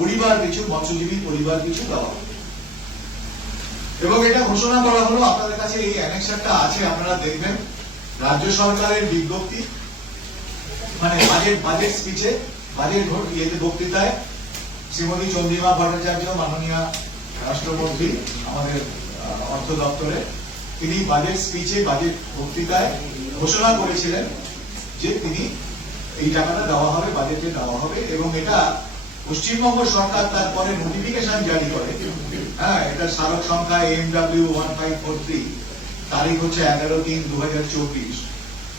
পরিবার পিছু মৎস্যজীবী পরিবার পিছু দেওয়া এবং এটা ঘোষণা করা হলো, আপনাদের কাছে এই অ্যানেক্সারটা আছে, আপনারা দেখবেন। রাজ্য সরকারের বিজ্ঞপ্তি মানে বাজেট বাজেট স্পিচে বাজেট ইয়েতে বক্তৃতায় শ্রীমতী চন্দ্রিমা ভট্টাচার্য, মাননীয় রাষ্ট্রমন্ত্রী, আমাদের অর্থ দপ্তরে, তিনি বাজেট স্পিচে বাজেট বক্তৃতায় ঘোষণা করেছিলেন যে তিনি এই টাকাটা দেওয়া হবে বাজেটে দেওয়া হবে, এবং এটা পশ্চিমবঙ্গ সরকার তারপরে নোটিফিকেশন জারি করে। হ্যাঁ এটা স্মারক সংখ্যা M W one five four three তারিখ হচ্ছে এগারো তিন দু হাজার চব্বিশ।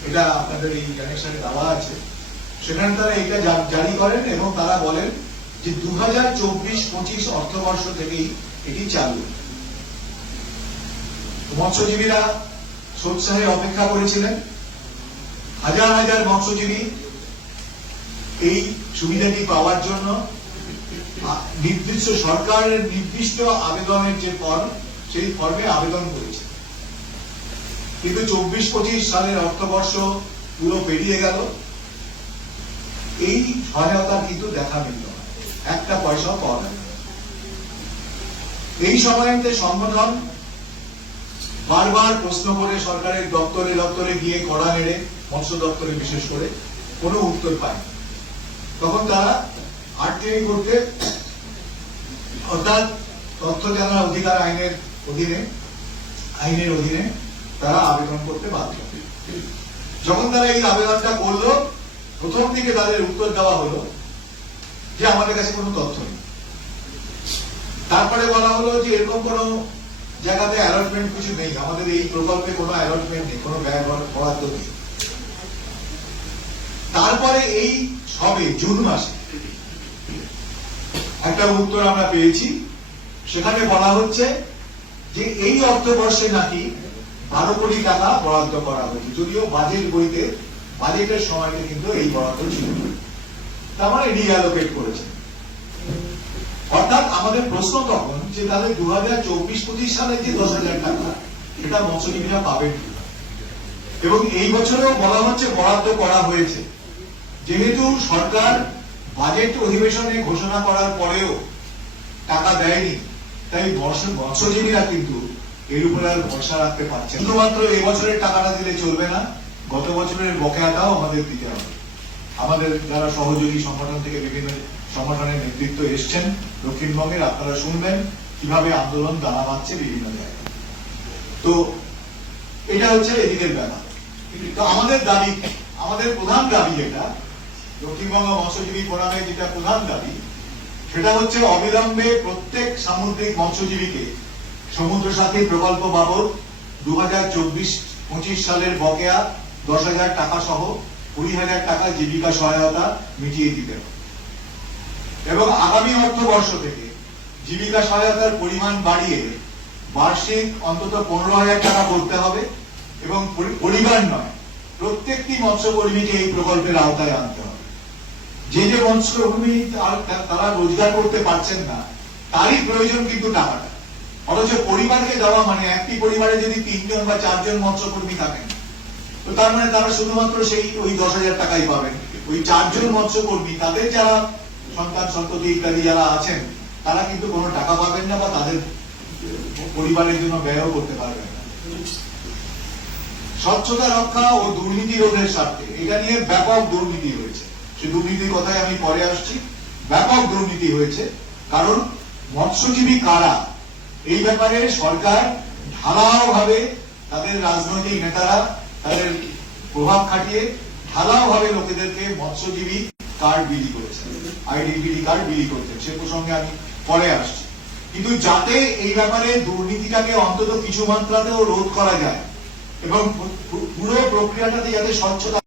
এটা আপনাদের এই কানেকশনে দেওয়া আছে। সেখানে তারা এটা জারি করেন এবং তারা বলেন যে দু হাজার চব্বিশ পঁচিশ অর্থবর্ষ থেকেই এটি চালু। মৎস্যজীবীরা সোৎসাহে অপেক্ষা করেছিলেন। হাজার হাজার মৎস্যজীবী এই সুবিধাটি পাওয়ার জন্য নির্দিষ্ট সরকারের নির্দিষ্ট আবেদনের যে ফর্ম, সেই ফর্মে আবেদন করেছে। কিন্তু চব্বিশ পঁচিশ সালের অর্থবর্ষ পুরো পেরিয়ে গেল। এই সহায়তা কিন্তু দেখা মিলল একটা পয়সা পাওয়া গেল এই সময়তে সংগঠন বারবার প্রশ্ন করে সরকারের দপ্তরে দপ্তরে গিয়ে কড়া নেড়ে মৎস্য দপ্তরে বিশেষ করে কোনো উত্তর পায়নি। তখন তারা আরটিআই করতে, অর্থাৎ তথ্য জানার অধিকার আইনের অধীনে আইনের অধীনে তারা আবেদন করতে বাধ্য। যখন তারা এই আবেদনটা করল, প্রথম দিকে তাদের উত্তর দেওয়া হলো যে আমাদের কাছে কোনো তথ্য নেই। তারপরে বলা হলো যে এরকম কোনো জায়গাতে অ্যালটমেন্ট কিছু নেই। আমাদের এই প্রকল্পে কোনো অ্যালটমেন্ট নেই, কোনো ব্যয় বর- বরাদ্দ নেই। তারপরে এই সবে জুন মাসে একটা উত্তর আমরা পেয়েছি সেখানে বলা হচ্ছে যে এই অর্থবর্ষে নাকি বারো কোটি টাকা বরাদ্দ করা হয়েছে যদিও বাজেট বইতে, বাজেটের সময়তে কিন্তু এই বরাদ্দ ছিল। তার মানে রিঅ্যালোকেট করেছে অর্থাৎ আমাদের প্রশ্ন তখন যে তাহলে দু হাজার চব্বিশ পঁচিশ সালে যে দশ হাজার টাকা, সেটা মৎস্যজীবীরা পাবেন? এবং এই বছরেও বলা হচ্ছে বরাদ্দ করা হয়েছে যেহেতু সরকার বাজেট অধিবেশনে ঘোষণা করার পরেও টাকা দেয়নি, তাই বর্ষ- মৎস্যজীবীরা কিন্তু এর উপরে আর ভরসা রাখতে পারছে শুধুমাত্র এই বছরের টাকাটা দিলে চলবে না, গত বছরের বকেয়াটাও আমাদের দিতে হবে। আমাদের যারা সহযোগী সংগঠন থেকে বিভিন্ন সংগঠনের নেতৃত্ব এসছেন, দক্ষিণবঙ্গের আপনারা শুনবেন কীভাবে আন্দোলন দানা বাঁধছে বিভিন্ন জায়গায়। তো এটা হচ্ছে এদিকের ব্যাপার। আমাদের দাবি আমাদের প্রধান দাবি যেটা দক্ষিণবঙ্গ মৎস্যজীবী ফোরামের যেটা প্রধান দাবি, সেটা হচ্ছে অবিলম্বে প্রত্যেক সামুদ্রিক মৎস্যজীবীকে সমুদ্র সাথী প্রকল্প বাবদ দু হাজার চব্বিশ পঁচিশ সালের বকেয়া দশ হাজার টাকা সহ কুড়ি হাজার টাকা জীবিকা সহায়তা মিটিয়ে দিতে হবে। এবং আগামী অর্থবর্ষ থেকে জীবিকা সহায়তার পরিমাণ বাড়িয়ে বার্ষিক অন্তত পনেরো হাজার টাকা করতে হবে এবং পরি- পরিবার নয়, প্রত্যেকটি মৎস্যকর্মীকে এই প্রকল্পের আওতায় আনতে হবে। যে যে মৎস্যকর্মী তার- রোজগার করতে পারছেন না, তারই প্রয়োজন কিন্তু টাকাটা। অথচ পরিবারকে দেওয়া মানে একটি পরিবারে যদি তিনজন বা চারজন মৎস্যকর্মী থাকেন, তো তার মানে তারা শুধুমাত্র সেই ওই দশ হাজার টাকাই পাবেন। ওই চারজন মৎস্যকর্মী, তাদের যারা সন্তান, সন্ততি ইত্যাদি যারা আছেন, তারা কিন্তু কোনো টাকা পাবেন না বা তাদের পরিবারের জন্য ব্যয়ও করতে পারবেন না। স্বচ্ছতা রক্ষা ও দুর্নীতি রোধের স্বার্থে, এটা নিয়ে ব্যাপক দুর্নীতি হয়েছে। সে দুর্নীতির কথায় আমি পরে আসছি, ব্যাপক দুর্নীতি হয়েছে। কারণ মৎস্যজীবী কারা, এই ব্যাপারে সরকার ঢালাও ভাবে তাদের রাজনৈতিক নেতারা তাদের প্রভাব খাটিয়ে ঢালাও ভাবে লোকেদেরকে মৎস্যজীবী কার্ড বিলি করেছে, আইডেন্টিটি কার্ড বিলি করতে সে প্রসঙ্গে আমি পরে আসছি। কিন্তু যাতে এই ব্যাপারে দুর্নীতিটাকে অন্তত কিছু মাত্রাতেও রোধ করা যায় এবং পুরো প্রক্রিয়াটাতে যাতে স্বচ্ছতা